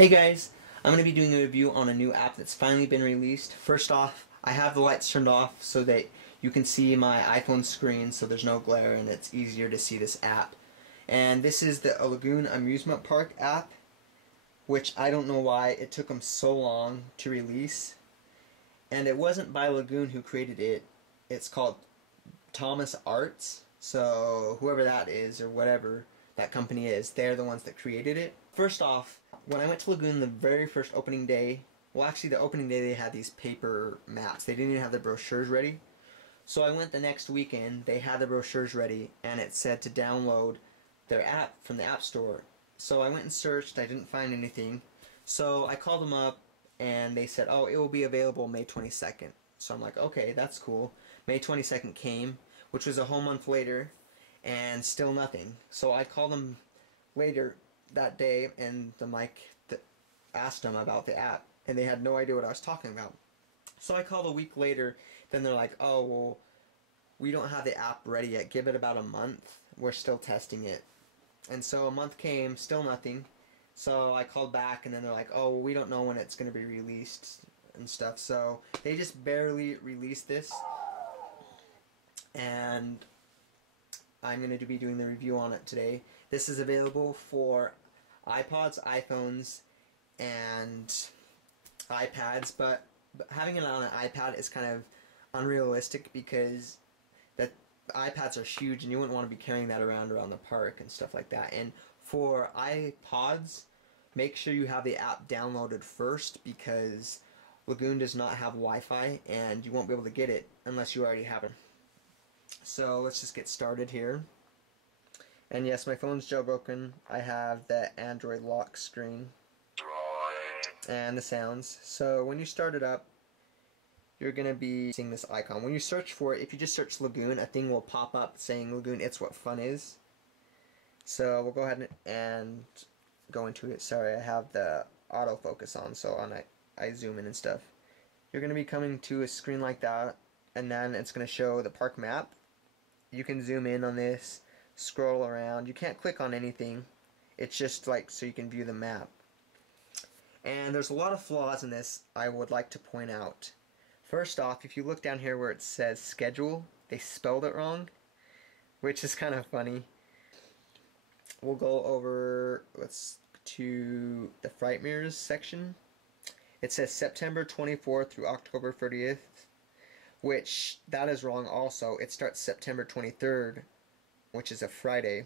Hey guys, I'm going to be doing a review on a new app that's finally been released. First off, I have the lights turned off so that you can see my iPhone screen so there's no glare and it's easier to see this app. And this is the Lagoon Amusement Park app, which I don't know why it took them so long to release. And it wasn't by Lagoon who created it. It's called Thomas Arts. So whoever that is or whatever that company is, they're the ones that created it. First off, when I went to Lagoon the very first opening day, well actually the opening day they had these paper maps. They didn't even have the brochures ready. So I went the next weekend, they had the brochures ready, and it said to download their app from the App Store. So I went and searched, I didn't find anything. So I called them up and they said, oh, it will be available May 22nd. So I'm like, okay, that's cool. May 22nd came, which was a whole month later, and still nothing. So I called them later that day and asked them about the app, and they had no idea what I was talking about. So I called a week later, then they're like, oh, well, we don't have the app ready yet. Give it about a month. We're still testing it. And so a month came, still nothing. So I called back, and then they're like, oh, well, we don't know when it's going to be released and stuff. So they just barely released this, and I'm going to be doing the review on it today. This is available for iPods, iPhones, and iPads, but having it on an iPad is kind of unrealistic because the iPads are huge and you wouldn't want to be carrying that around the park and stuff like that. And for iPods, make sure you have the app downloaded first because Lagoon does not have Wi-Fi and you won't be able to get it unless you already have it. So let's just get started here. And yes, my phone's jailbroken. I have the Android lock screen and the sounds. So when you start it up, you're going to be seeing this icon. When you search for it, if you just search Lagoon, a thing will pop up saying Lagoon, it's what fun is. So we'll go ahead and go into it. Sorry, I have the autofocus on, so I zoom in and stuff. You're going to be coming to a screen like that, and then it's going to show the park map. You can zoom in on this, scroll around. You can't click on anything. It's just like so you can view the map. And there's a lot of flaws in this I would like to point out. First off, if you look down here where it says schedule, they spelled it wrong, which is kind of funny. We'll go over to the Frightmares section. It says September 24th through October 30th, which that is wrong also. It starts September 23rd, which is a Friday.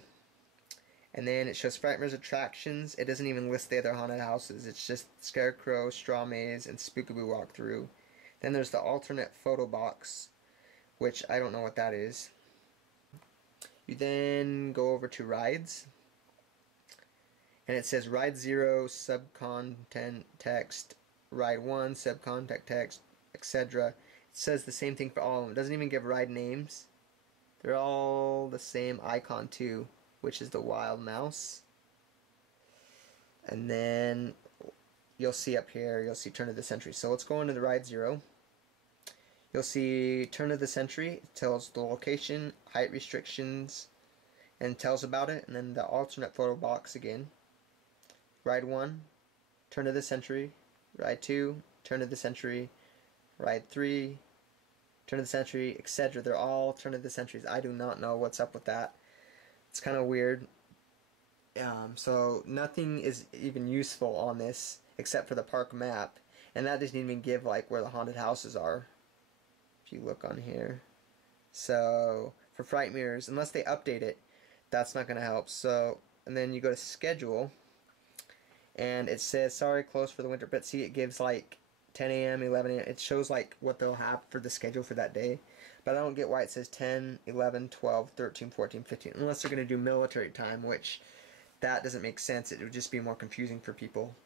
And then it shows Frightmares attractions. It doesn't even list the other haunted houses. It's just Scarecrow, Straw Maze, and Spookaboo Walkthrough. Then there's the alternate photo box, which I don't know what that is. You then go over to rides. And it says Ride 0, subcontent text, Ride 1, subcontent text, etc. It says the same thing for all of them. It doesn't even give ride names. They're all the same icon too, which is the wild mouse. And then you'll see up here, you'll see Turn of the Century. So let's go into the Ride 0. You'll see Turn of the Century. It tells the location, height restrictions, and tells about it. And then the alternate photo box again. Ride 1, Turn of the Century. Ride 2, Turn of the Century. Ride 3, Turn of the Century, etc. They're all Turn of the Centuries. I do not know what's up with that. It's kind of weird. So nothing is even useful on this except for the park map, and that doesn't even give like where the haunted houses are. If you look on here, so for Frightmares, unless they update it, that's not going to help. So and then you go to schedule, and it says sorry, closed for the winter. But see, it gives like 10 a.m., 11 a.m. It shows like what they'll have for the schedule for that day. But I don't get why it says 10, 11, 12, 13, 14, 15. Unless they're going to do military time, which that doesn't make sense. It would just be more confusing for people.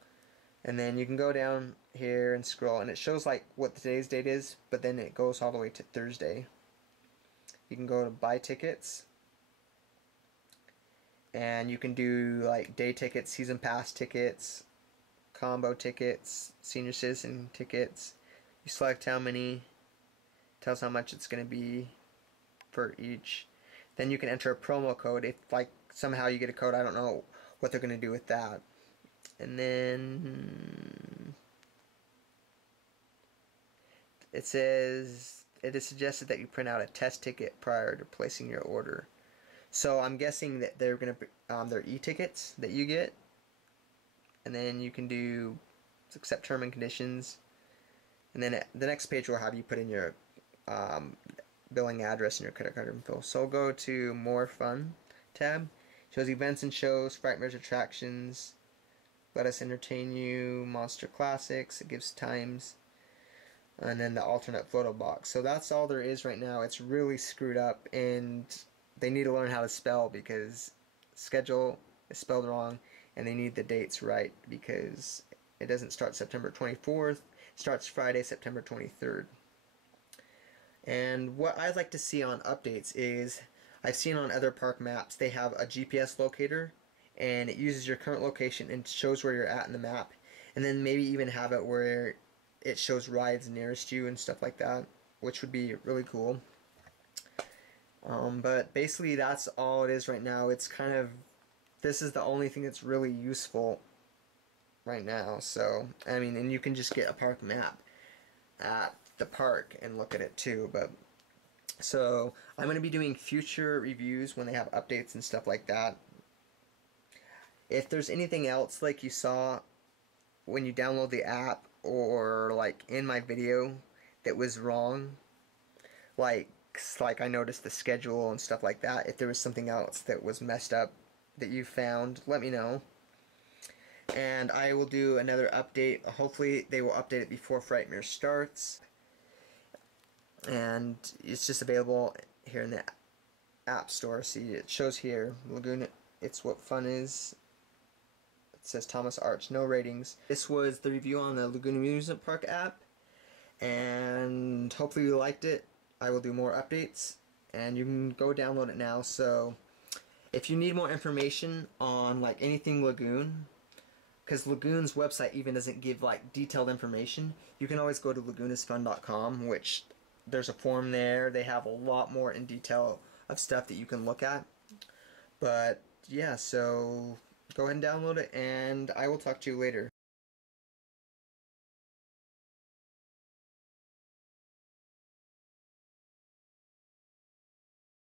And then you can go down here and scroll, and it shows like what today's date is, but then it goes all the way to Thursday. You can go to buy tickets, and you can do like day tickets, season pass tickets, combo tickets, senior citizen tickets. You select how many, tells how much it's going to be for each. Then you can enter a promo code if like somehow you get a code. I don't know what they're going to do with that. And then it says it is suggested that you print out a test ticket prior to placing your order. So I'm guessing that they're gonna they're e-tickets that you get, and then you can do accept term and conditions, and then the next page will have you put in your billing address and your credit card info. So I'll go to More Fun tab. Shows events and shows, Frightmares attractions, Let Us Entertain You, Monster Classics. It gives times, and then the alternate photo box. So that's all there is right now. It's really screwed up, and they need to learn how to spell, because schedule is spelled wrong, and they need the dates right, because it doesn't start September 24th. It starts Friday, September 23rd. And what I'd like to see on updates is, I've seen on other park maps, they have a GPS locator, and it uses your current location and shows where you're at in the map. And then maybe even have it where it shows rides nearest you and stuff like that, which would be really cool. But basically that's all it is right now. It's kind of, this is the only thing that's really useful right now. So, I mean, and you can just get a park map at the park and look at it too. But so I'm going to be doing future reviews when they have updates and stuff like that. If there's anything else like you saw when you download the app, or like in my video, that was wrong, like I noticed the schedule and stuff like that, if there was something else that was messed up that you found, let me know. And I will do another update. Hopefully they will update it before Frightmares starts. And it's just available here in the App Store. See, it shows here, Lagoon, It's What Fun Is. It says Thomas Arch, no ratings. This was the review on the Lagoon Amusement Park app, and hopefully you liked it. I will do more updates, and you can go download it now. So if you need more information on like anything Lagoon, because Lagoon's website even doesn't give like detailed information, you can always go to lagoonisfun.com, which there's a form there. They have a lot more in detail of stuff that you can look at. But yeah, so go ahead and download it, and I will talk to you later.